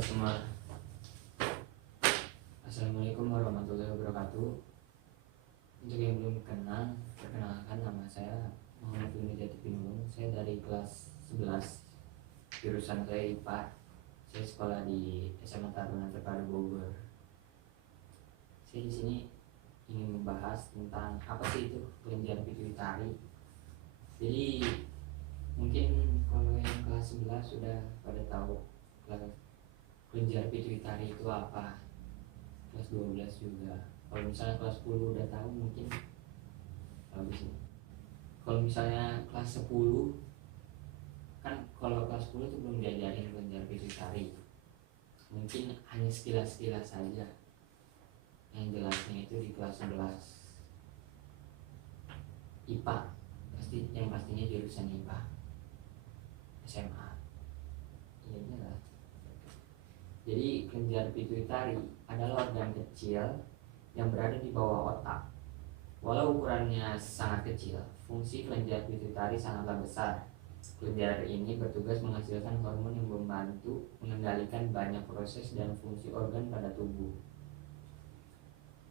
Halo semua, Assalamualaikum warahmatullahi wabarakatuh. Untuk yang belum kenal, perkenalkan nama saya Muhammad Yunus Jatipinulung. Saya dari kelas 11, jurusan saya IPA. Saya sekolah di SMA Taruna Terpadu Bogor. Saya di sini ingin membahas tentang apa sih itu kelenjar pituitari. Jadi mungkin kalau yang kelas 11 sudah pada tahu kelenjar pituitari itu apa. Kelas 12 juga. Kalau misalnya kelas 10 udah tahu mungkin bagus nih. Kalau misalnya kelas 10 kan, kalau kelas 10 itu belum diajarin kelenjar pituitari. Mungkin hanya sekilas-sekilas saja. Yang jelasnya itu di kelas 11 IPA. Pastinya jurusan IPA. SMA. Iya jelas. Jadi kelenjar pituitari adalah organ kecil yang berada di bawah otak. Walau ukurannya sangat kecil, fungsi kelenjar pituitari sangatlah besar. Kelenjar ini bertugas menghasilkan hormon yang membantu mengendalikan banyak proses dan fungsi organ pada tubuh.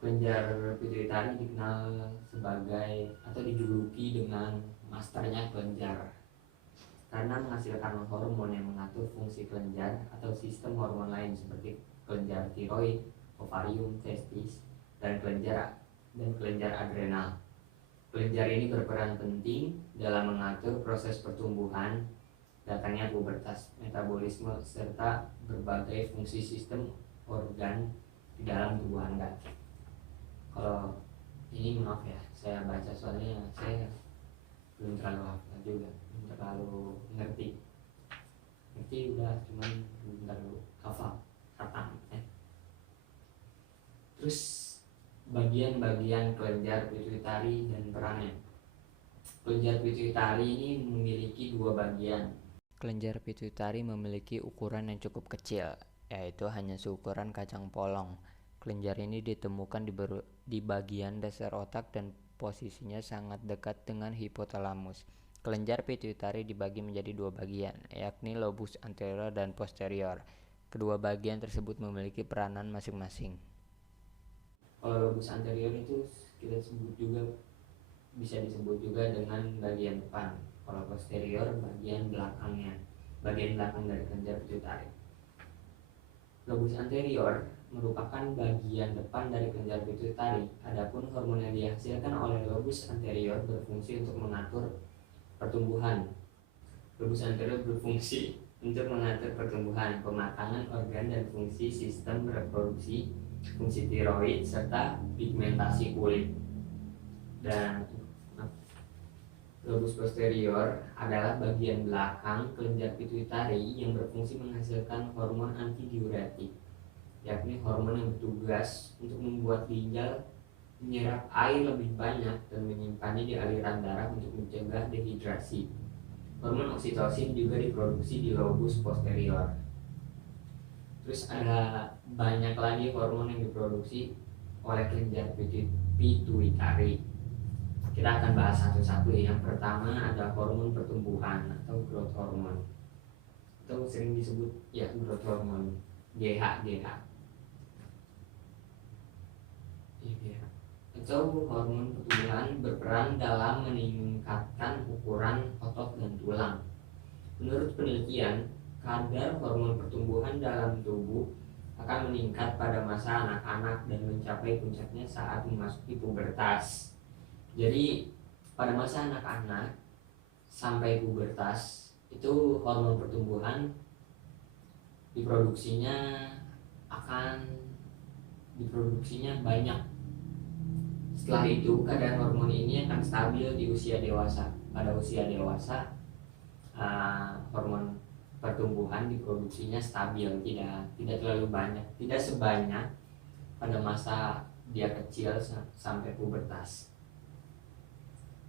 Kelenjar pituitari dikenal sebagai atau dijuluki dengan masternya kelenjar karena menghasilkan hormon yang mengatur fungsi kelenjar atau sistem hormon lain seperti kelenjar tiroid, ovarium, testis, dan kelenjar adrenal. Kelenjar ini berperan penting dalam mengatur proses pertumbuhan, datangnya pubertas, metabolisme, serta berbagai fungsi sistem organ di dalam tubuh Anda. Kalau ini maaf ya, saya baca soalnya saya belum terlalu hafal juga, belum terlalu ngerti udah, cuman belum terlalu hafal kata. Terus bagian-bagian kelenjar pituitari dan perannya. Kelenjar pituitari ini memiliki dua bagian. Kelenjar pituitari memiliki ukuran yang cukup kecil, yaitu hanya seukuran kacang polong. Kelenjar ini ditemukan di bagian dasar otak dan posisinya sangat dekat dengan hipotalamus. Kelenjar pituitari dibagi menjadi dua bagian, yakni lobus anterior dan posterior. Kedua bagian tersebut memiliki peranan masing-masing. Kalau lobus anterior itu bisa disebut juga dengan bagian depan. Kalau posterior bagian belakangnya, bagian belakang dari kelenjar pituitari. Lobus anterior merupakan bagian depan dari kelenjar pituitari. Adapun hormon yang dihasilkan oleh lobus anterior berfungsi untuk mengatur pertumbuhan. Lobus anterior berfungsi untuk mengatur pertumbuhan, pematangan organ dan fungsi sistem reproduksi, fungsi tiroid, serta pigmentasi kulit. Dan lobus posterior adalah bagian belakang kelenjar pituitari yang berfungsi menghasilkan hormon antidiuretik, yakni hormon yang bertugas untuk membuat ginjal menyerap air lebih banyak dan menyimpannya di aliran darah untuk mencegah dehidrasi. Hormon oksitosin juga diproduksi di lobus posterior. Terus ada banyak lagi hormon yang diproduksi oleh kelenjar pituitari. Kita akan bahas satu-satu. Yang pertama ada hormon pertumbuhan atau growth hormone, atau sering disebut ya growth hormone, GH. Atau hormon pertumbuhan berperan dalam meningkatkan ukuran otot dan tulang. Menurut penelitian, kadar hormon pertumbuhan dalam tubuh akan meningkat pada masa anak-anak dan mencapai puncaknya saat memasuki pubertas. Jadi pada masa anak-anak sampai pubertas itu hormon pertumbuhan diproduksinya banyak. Setelah itu kadar hormon ini akan stabil di usia dewasa. Pada usia dewasa hormon pertumbuhan diproduksinya stabil, tidak terlalu banyak, tidak sebanyak pada masa dia kecil sampai pubertas.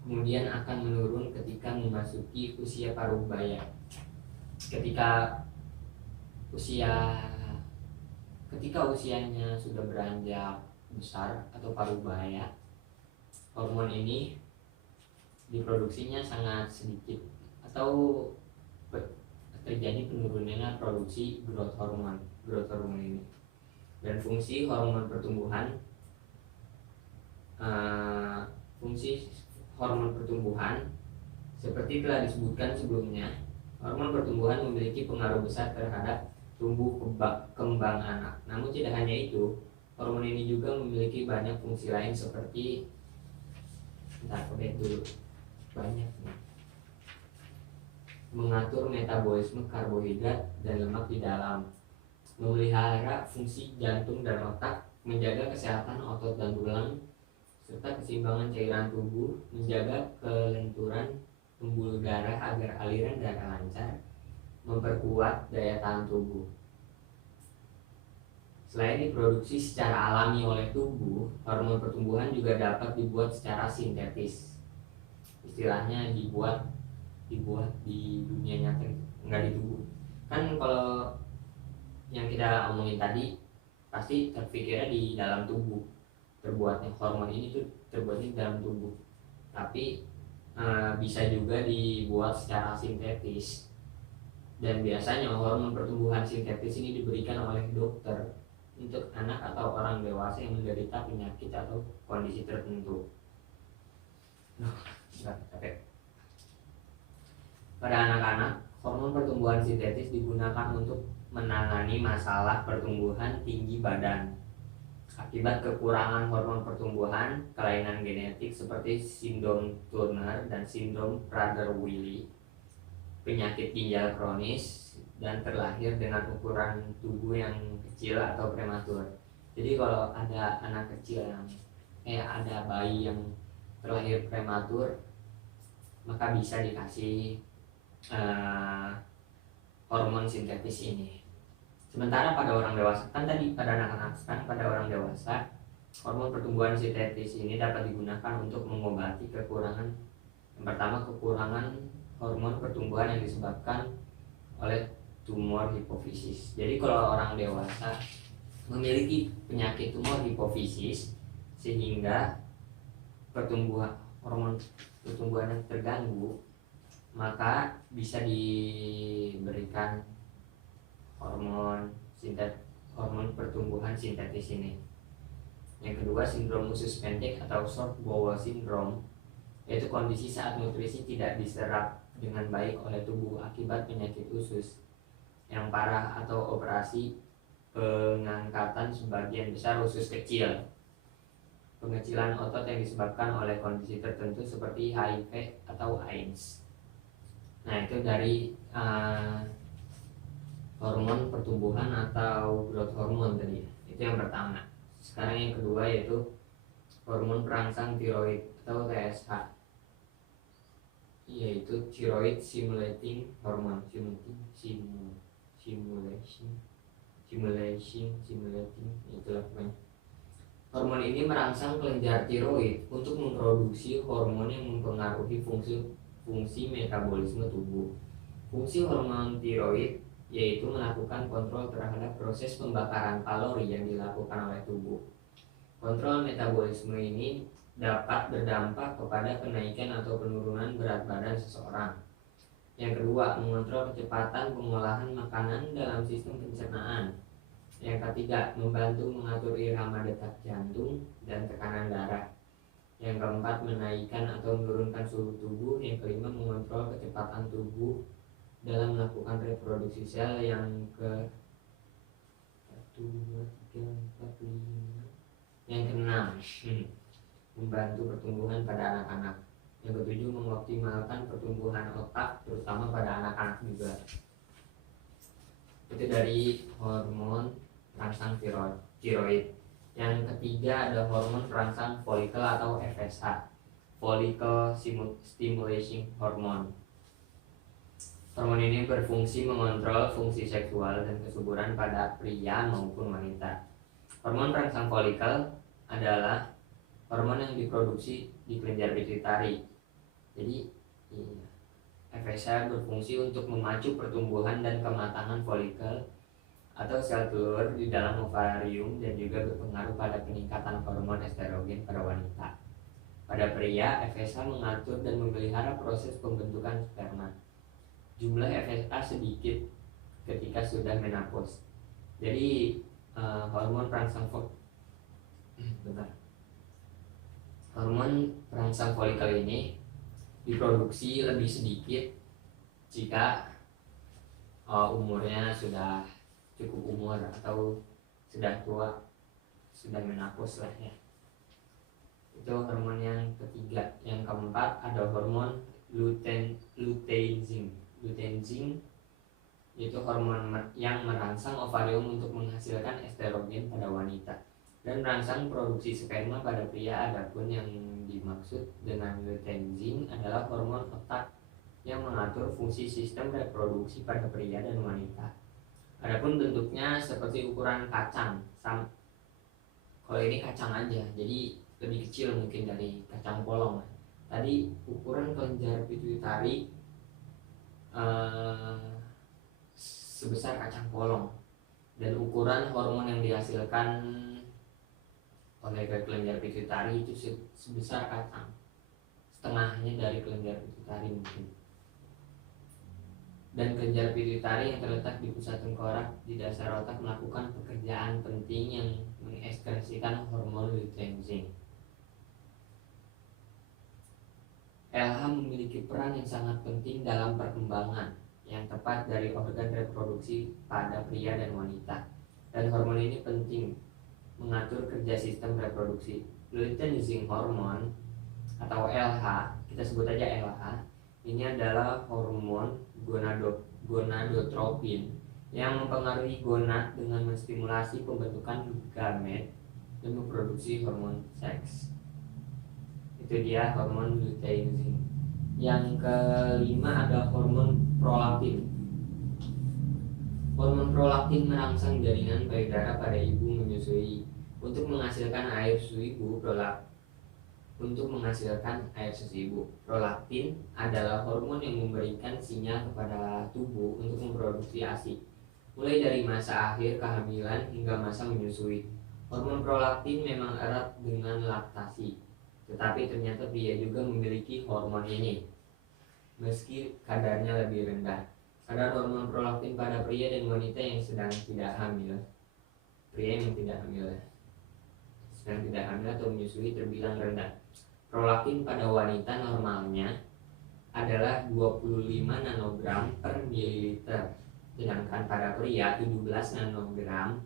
Kemudian akan menurun ketika memasuki usia parubaya. Ketika usianya sudah beranjak besar atau parubaya, hormon ini diproduksinya sangat sedikit atau terjadi penurunan produksi growth hormone ini. Dan fungsi hormon pertumbuhan seperti telah disebutkan sebelumnya, hormon pertumbuhan memiliki pengaruh besar terhadap tumbuh kembang anak. Namun tidak hanya itu, hormon ini juga memiliki banyak fungsi lain seperti mengatur metabolisme karbohidrat dan lemak di dalam, memelihara fungsi jantung dan otak, menjaga kesehatan otot dan tulang, serta keseimbangan cairan tubuh, menjaga kelenturan pembuluh darah agar aliran darah lancar, memperkuat daya tahan tubuh. Selain diproduksi secara alami oleh tubuh, hormon pertumbuhan juga dapat dibuat secara sintetis. Istilahnya dibuat di dunia nyata, enggak di tubuh. Kan kalau yang kita omongin tadi pasti terpikirnya di dalam tubuh, terbuatnya hormon ini tuh terbuatnya di dalam tubuh. Tapi bisa juga dibuat secara sintetis. Dan biasanya hormon pertumbuhan sintetis ini diberikan oleh dokter untuk anak atau orang dewasa yang menderita penyakit atau kondisi tertentu. Pada anak-anak, hormon pertumbuhan sintetis digunakan untuk menangani masalah pertumbuhan tinggi badan. Akibat kekurangan hormon pertumbuhan, kelainan genetik seperti sindrom Turner dan sindrom Prader-Willi, penyakit ginjal kronis, dan terlahir dengan ukuran tubuh yang kecil atau prematur. Jadi kalau ada anak kecil yang ada bayi yang terlahir prematur, maka bisa dikasih hormon sintetis ini. Sementara pada orang dewasa, kan tadi pada anak-anak, kan pada orang dewasa, hormon pertumbuhan sintetis ini dapat digunakan untuk mengobati kekurangan. Yang pertama, kekurangan hormon pertumbuhan yang disebabkan oleh tumor hipofisis. Jadi kalau orang dewasa memiliki penyakit tumor hipofisis sehingga hormon pertumbuhannya terganggu, maka bisa diberikan hormon pertumbuhan sintetis ini. Yang kedua, sindrom usus pendek atau short bowel syndrome, yaitu kondisi saat nutrisi tidak diserap dengan baik oleh tubuh akibat penyakit usus yang parah atau operasi pengangkatan sebagian besar usus kecil, pengecilan otot yang disebabkan oleh kondisi tertentu seperti HIV atau AIDS. Nah, itu dari hormon pertumbuhan atau growth hormone tadi. Itu yang pertama. Sekarang yang kedua yaitu hormon perangsang tiroid atau TSH, yaitu thyroid stimulating hormone. Stimulating itulah pokoknya. Hormon ini merangsang kelenjar tiroid untuk memproduksi hormon yang mempengaruhi fungsi metabolisme tubuh. Fungsi hormon tiroid yaitu melakukan kontrol terhadap proses pembakaran kalori yang dilakukan oleh tubuh. Kontrol metabolisme ini dapat berdampak kepada kenaikan atau penurunan berat badan seseorang. Yang kedua, mengontrol kecepatan pengolahan makanan dalam sistem pencernaan. Yang ketiga, membantu mengatur irama detak jantung dan tekanan darah. Yang keempat, menaikkan atau menurunkan suhu tubuh. Yang kelima, mengontrol kecepatan tubuh dalam melakukan reproduksi sel. Yang keenam, membantu pertumbuhan pada anak-anak. Yang ketujuh, mengoptimalkan pertumbuhan otak terutama pada anak-anak juga. Itu dari hormon perangsang tiroid. Yang ketiga ada hormon perangsang folikel atau FSH, follicle stimulation hormone. Hormon ini berfungsi mengontrol fungsi seksual dan kesuburan pada pria maupun wanita. Hormon perangsang folikel adalah hormon yang diproduksi di kelenjar pituitari. Jadi FSH berfungsi untuk memacu pertumbuhan dan kematangan folikel atau sel telur di dalam ovarium dan juga berpengaruh pada peningkatan hormon estrogen pada wanita. Pada pria, FSH mengatur dan memelihara proses pembentukan sperma. jumlah FSH sedikit ketika sudah menopause. Jadi hormon perangsang folikel ini diproduksi lebih sedikit jika umurnya sudah cukup umur atau sudah tua, sudah menopause lah ya. Itu hormon yang ketiga. Yang keempat ada hormon luteinizing. Luteinizing itu hormon yang merangsang ovarium untuk menghasilkan estrogen pada wanita dan merangsang produksi sperma pada pria. Adapun yang dimaksud dengan luteinizing adalah hormon otak yang mengatur fungsi sistem reproduksi pada pria dan wanita. Adapun bentuknya seperti ukuran kacang. Kalau ini kacang aja, jadi lebih kecil mungkin dari kacang polong. Tadi ukuran kelenjar pituitari sebesar kacang polong, dan ukuran hormon yang dihasilkan oleh kelenjar pituitari itu sebesar kacang, setengahnya dari kelenjar pituitari mungkin. Dan kelenjar pituitari yang terletak di pusat tengkorak di dasar otak melakukan pekerjaan penting yang mengekskresikan hormon luteinizing. LH memiliki peran yang sangat penting dalam perkembangan yang tepat dari organ reproduksi pada pria dan wanita, dan hormon ini penting mengatur kerja sistem reproduksi. Luteinizing hormon atau LH, kita sebut aja LH, ini adalah hormon gonadotropin yang mempengaruhi gonad dengan menstimulasi pembentukan gamet dan memproduksi hormon seks. Itu dia hormon luteinizing. Yang kelima ada hormon prolaktin. Hormon prolaktin merangsang jaringan payudara pada ibu menyusui untuk menghasilkan air susu ibu. Prolaktin adalah hormon yang memberikan sinyal kepada tubuh untuk memproduksi ASI, mulai dari masa akhir kehamilan hingga masa menyusui. Hormon prolaktin memang erat dengan laktasi, tetapi ternyata pria juga memiliki hormon ini, meski kadarnya lebih rendah. Kadar hormon prolaktin pada pria dan wanita yang sedang tidak hamil, pria yang tidak hamil, sedang tidak hamil atau menyusui terbilang rendah. Prolaktin pada wanita normalnya adalah 25 nanogram per mililiter, sedangkan pada pria 17 nanogram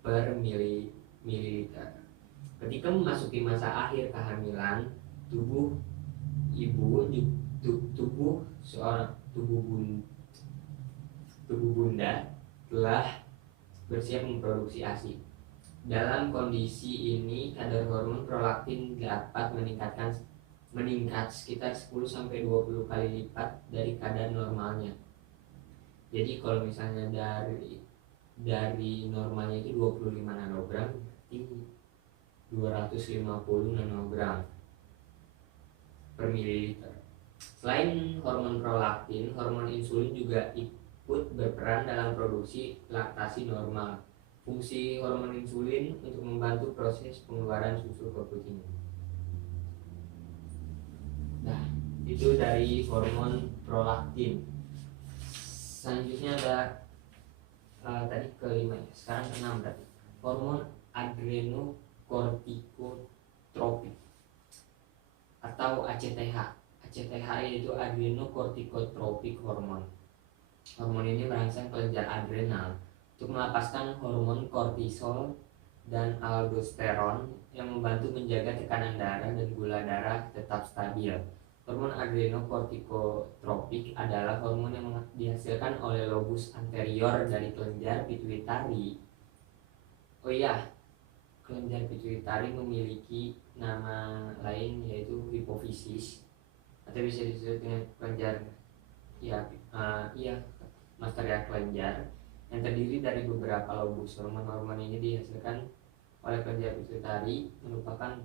per mililiter. Ketika memasuki masa akhir kehamilan, tubuh bunda telah bersiap memproduksi ASI. Dalam kondisi ini, kadar hormon prolaktin dapat meningkat sekitar 10-20 kali lipat dari kadar normalnya. Jadi kalau misalnya dari normalnya itu 25 nanogram, berarti 250 nanogram per mililiter. Selain hormon prolaktin, hormon insulin juga ikut berperan dalam produksi laktasi normal. Fungsi hormon insulin untuk membantu proses pengeluaran susu ke kucing. Nah, itu dari hormon prolaktin. Selanjutnya ada tadi kelima ya, sekarang keenam berarti hormon adrenokortikotropik atau ACTH. ACTH yaitu adrenokortikotropik hormon. Hormon ini merangsang kelenjar adrenal untuk melepaskan hormon kortisol dan aldosteron yang membantu menjaga tekanan darah dan gula darah tetap stabil. Hormon adrenokortikotropik adalah hormon yang dihasilkan oleh lobus anterior dari kelenjar pituitari. Oh iya, kelenjar pituitari memiliki nama lain yaitu hipofisis, atau bisa disebut dengan kelenjar masteria kelenjar, yang terdiri dari beberapa lobus. Hormon-hormon ini dihasilkan oleh kelenjar pituitari merupakan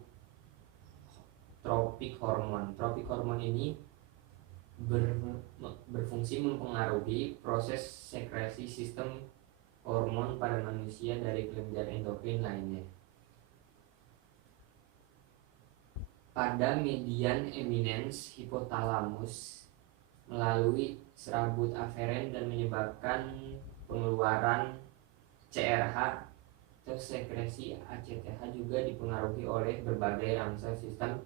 tropik hormon. Tropik hormon ini berfungsi mempengaruhi proses sekresi sistem hormon pada manusia dari kelenjar endokrin lainnya. Pada median eminence hipotalamus melalui serabut aferen dan menyebabkan pengeluaran CRH atau sekresi ACTH. Juga dipengaruhi oleh berbagai rangsang sistem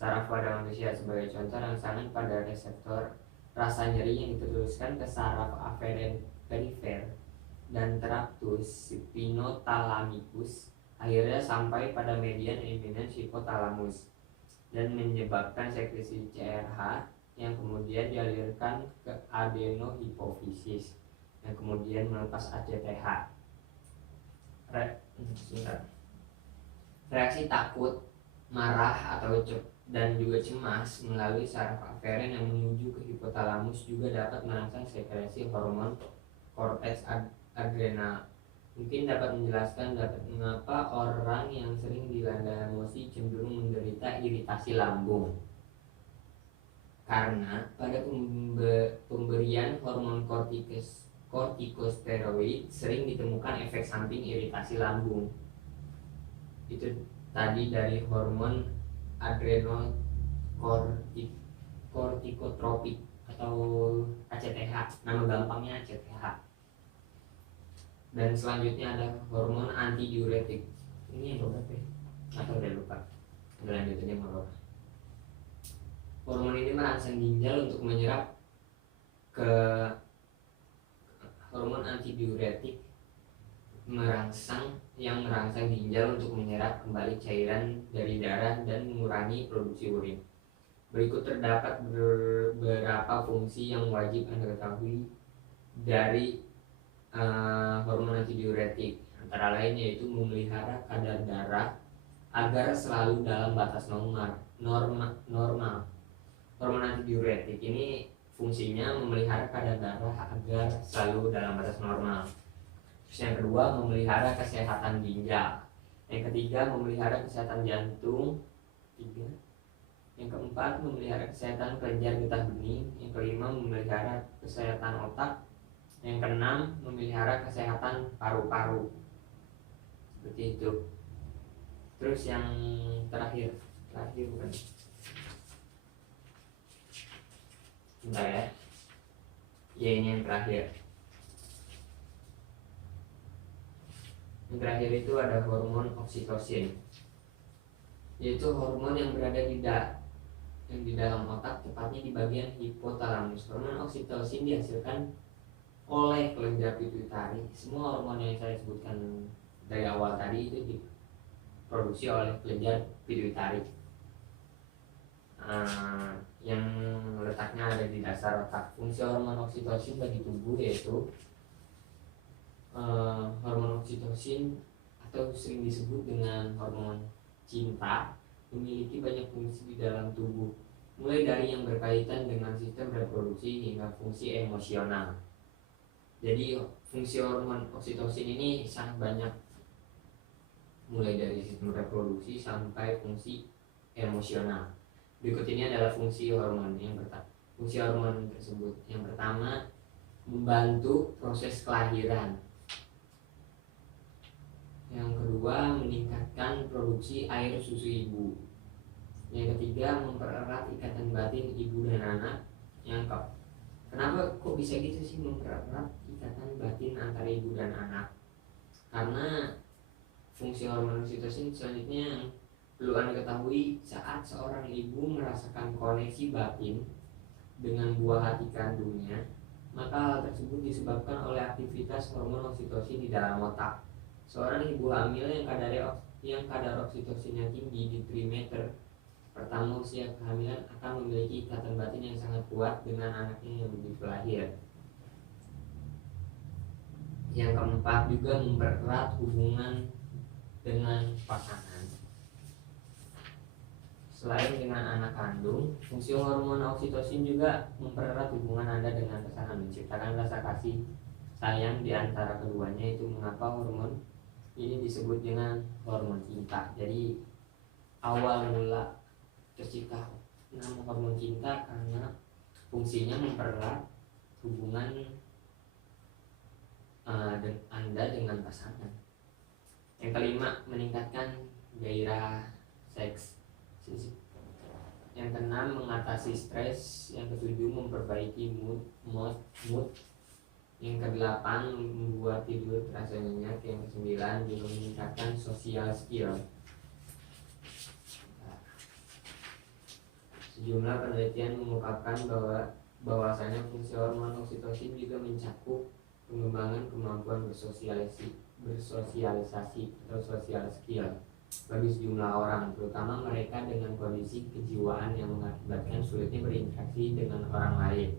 saraf pada manusia. Sebagai contoh, rangsangan pada reseptor rasa nyeri yang diteruskan ke saraf aferen perifer dan traktus spinothalamikus akhirnya sampai pada median eminence hipotalamus dan menyebabkan sekresi CRH yang kemudian dialirkan ke adenohipofisis yang kemudian melepas ACTH. Reaksi takut, marah atau dan juga cemas melalui saraf aferen yang menuju ke hipotalamus juga dapat merangsang sekresi hormon korteks adrenal. Mungkin dapat menjelaskan mengapa orang yang sering dilanda emosi cenderung menderita iritasi lambung. Karena pada pemberian hormon kortikosteroid sering ditemukan efek samping iritasi lambung. Itu tadi dari hormon adrenokortikotropik atau ACTH, nama gampangnya ACTH. Dan selanjutnya ada hormon antidiuretik. Ini yang berapa ya? Atau udah lupa. Lanjutannya mau. Hormon ini merangsang ginjal untuk menyerap ke hormon antidiuretik merangsang ginjal untuk menyerap kembali cairan dari darah dan mengurangi produksi urin. Berikut terdapat beberapa fungsi yang wajib Anda ketahui dari hormon antidiuretik, antara lain yaitu memelihara kadar darah agar selalu dalam batas normal. Hormon antidiuretik ini fungsinya memelihara kadar darah agar selalu dalam batas normal. Terus yang kedua, memelihara kesehatan ginjal. Yang ketiga, memelihara kesehatan jantung. Yang keempat, memelihara kesehatan kelenjar getah bening. Yang kelima, memelihara kesehatan otak. Yang keenam, memelihara kesehatan paru-paru. Seperti itu. Terus yang terakhir bukan? Bentar ya. Ya, ini yang terakhir. Yang terakhir itu ada hormon oksitosin, yaitu hormon yang berada di dalam otak, tepatnya di bagian hipotalamus. Hormon oksitosin dihasilkan oleh kelenjar pituitari. Semua hormon yang saya sebutkan dari awal tadi itu diproduksi oleh kelenjar pituitari yang letaknya ada di dasar otak. Fungsi hormon oksitosin bagi tubuh yaitu hormon oksitosin atau sering disebut dengan hormon cinta memiliki banyak fungsi di dalam tubuh, mulai dari yang berkaitan dengan sistem reproduksi hingga fungsi emosional. Jadi fungsi hormon oksitosin ini sangat banyak, mulai dari sistem reproduksi sampai fungsi emosional. Berikut ini adalah fungsi hormon tersebut. Yang pertama, membantu proses kelahiran. Yang kedua, meningkatkan produksi air susu ibu. Yang ketiga, mempererat ikatan batin ibu dan anak. Kenapa kok bisa gitu sih mempererat ikatan batin antara ibu dan anak? Karena fungsi hormon oksitosin selanjutnya yang perlu Anda ketahui, saat seorang ibu merasakan koneksi batin dengan buah hati kandungnya, maka hal tersebut disebabkan oleh aktivitas hormon oksitosin di dalam otak. Seorang ibu hamil yang kadar oksitosinnya tinggi di trimester pertama usia kehamilan akan memiliki ikatan batin yang sangat kuat dengan anaknya yang begitu lahir. Yang keempat, juga mempererat hubungan dengan pasangan. Selain dengan anak kandung, fungsi hormon oksitosin juga mempererat hubungan Anda dengan pasangan, menciptakan rasa kasih sayang di antara keduanya. Itu mengapa hormon ini disebut dengan hormon cinta. Jadi awal mula tercipta nama hormon cinta karena fungsinya mempererat hubungan Anda dengan pasangan. Yang kelima, meningkatkan gairah seks. Yang keenam, mengatasi stres. Yang ketujuh, memperbaiki mood. Yang kedelapan, membuat tidur terasa nyenyak. Yang kesembilan, juga meningkatkan social skill. Sejumlah penelitian mengungkapkan bahwasanya fungsi hormon oksitosin juga mencakup pengembangan kemampuan bersosialisasi atau social skill bagi sejumlah orang, terutama mereka dengan kondisi kejiwaan yang mengakibatkan sulitnya berinteraksi dengan orang lain.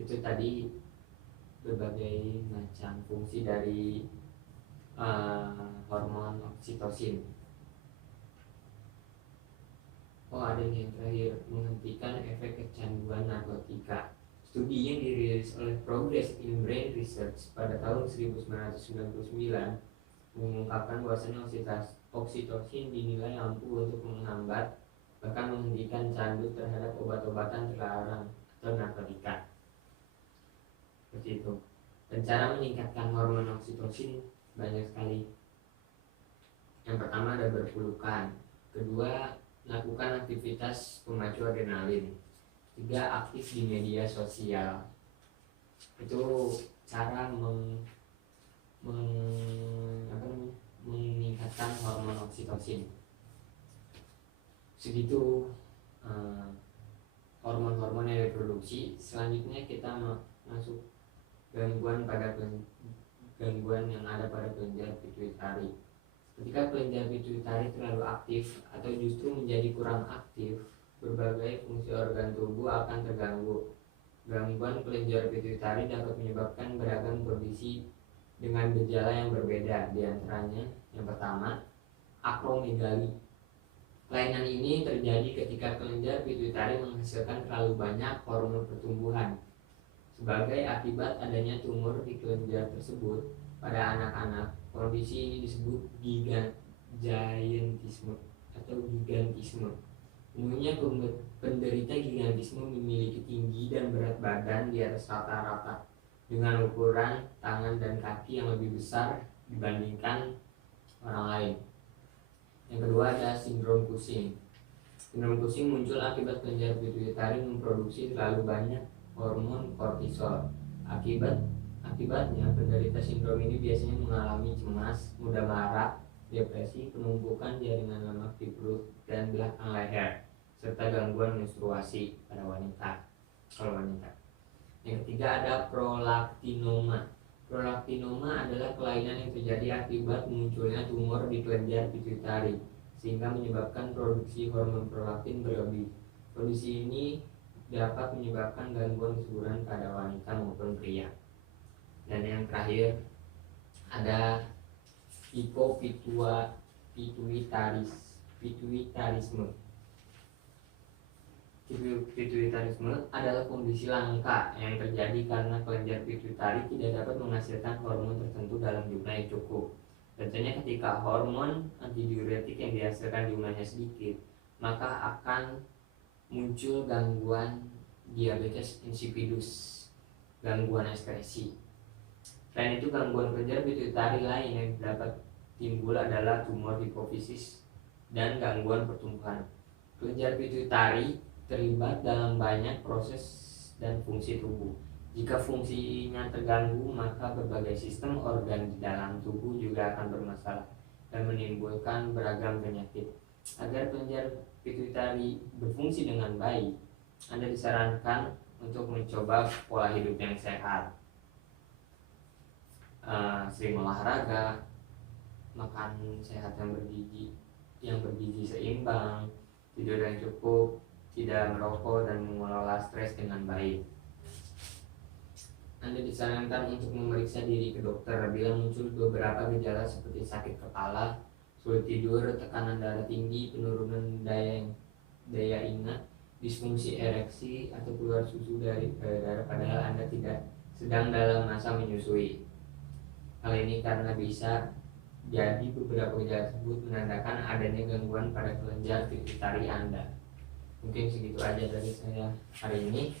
Itu tadi berbagai macam fungsi dari hormon oksitosin. Ada yang terakhir, menghentikan efek kecanduan narkotika. Studi yang dirilis oleh Progress in Brain Research pada tahun 1999 mengungkapkan bahwasanya oksitosin dinilai mampu untuk menghambat bahkan menghentikan candu terhadap obat-obatan terlarang atau narkotika. Seperti itu. Dan cara meningkatkan hormon oksitosin banyak sekali. Yang pertama ada berpelukan. Kedua, lakukan aktivitas pemacu adrenalin. Tiga, aktif di media sosial. Itu cara meningkatkan hormon oksitosin. Segitu hormon-hormon yang diproduksi. Selanjutnya kita masuk gangguan yang ada pada kelenjar pituitari. Ketika kelenjar pituitari terlalu aktif atau justru menjadi kurang aktif, berbagai fungsi organ tubuh akan terganggu. Gangguan kelenjar pituitari dapat menyebabkan beragam kondisi dengan gejala yang berbeda. Di antaranya, yang pertama, akromegali. Kelainan ini terjadi ketika kelenjar pituitari menghasilkan terlalu banyak hormon pertumbuhan. Sebagai akibat adanya tumor di kelenjar tersebut pada anak-anak, kondisi ini disebut gigantisme atau gigantisme. Umumnya penderita gigantisme memiliki tinggi dan berat badan di atas rata-rata dengan ukuran tangan dan kaki yang lebih besar dibandingkan orang lain. Yang kedua ada sindrom Cushing. Sindrom Cushing muncul akibat kelenjar pituitari memproduksi terlalu banyak hormon kortisol. Akibatnya penderita sindrom ini biasanya mengalami cemas, mudah marah, depresi, penumpukan jaringan lemak di perut dan belakang leher, serta gangguan menstruasi pada wanita. Yang ketiga ada prolaktinoma. Prolaktinoma adalah kelainan yang terjadi akibat munculnya tumor di kelenjar pituitari sehingga menyebabkan produksi hormon prolaktin berlebih. Kondisi ini dapat menyebabkan gangguan kesuburan pada wanita maupun pria. Dan yang terakhir ada pituitarisme. Pituitarisme adalah kondisi langka yang terjadi karena kelenjar pituitari tidak dapat menghasilkan hormon tertentu dalam jumlah yang cukup. Tentunya ketika hormon antidiuretik yang dihasilkan jumlahnya sedikit, maka akan muncul gangguan diabetes insipidus, gangguan ekskresi. Selain itu, gangguan kelenjar pituitari lain yang dapat timbul adalah tumor hipofisis dan gangguan pertumbuhan. Kelenjar pituitari terlibat dalam banyak proses dan fungsi tubuh. Jika fungsinya terganggu, maka berbagai sistem organ di dalam tubuh juga akan bermasalah dan menimbulkan beragam penyakit. Agar kelenjar pituitari berfungsi dengan baik, Anda disarankan untuk mencoba pola hidup yang sehat, sering olahraga, makan sehat yang bergizi seimbang, tidur yang cukup, tidak merokok, dan mengelola stres dengan baik. Anda disarankan untuk memeriksa diri ke dokter bila muncul beberapa gejala seperti sakit kepala, sulit tidur, tekanan darah tinggi, penurunan daya ingat, disfungsi ereksi, atau keluar susu dari darah padahal Anda tidak sedang dalam masa menyusui. Hal ini karena bisa jadi beberapa gejala tersebut menandakan adanya gangguan pada kelenjar pituitari Anda. Mungkin segitu aja dari saya hari ini.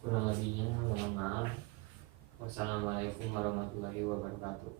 Kurang lebihnya mohon maaf. Wassalamualaikum warahmatullahi wabarakatuh.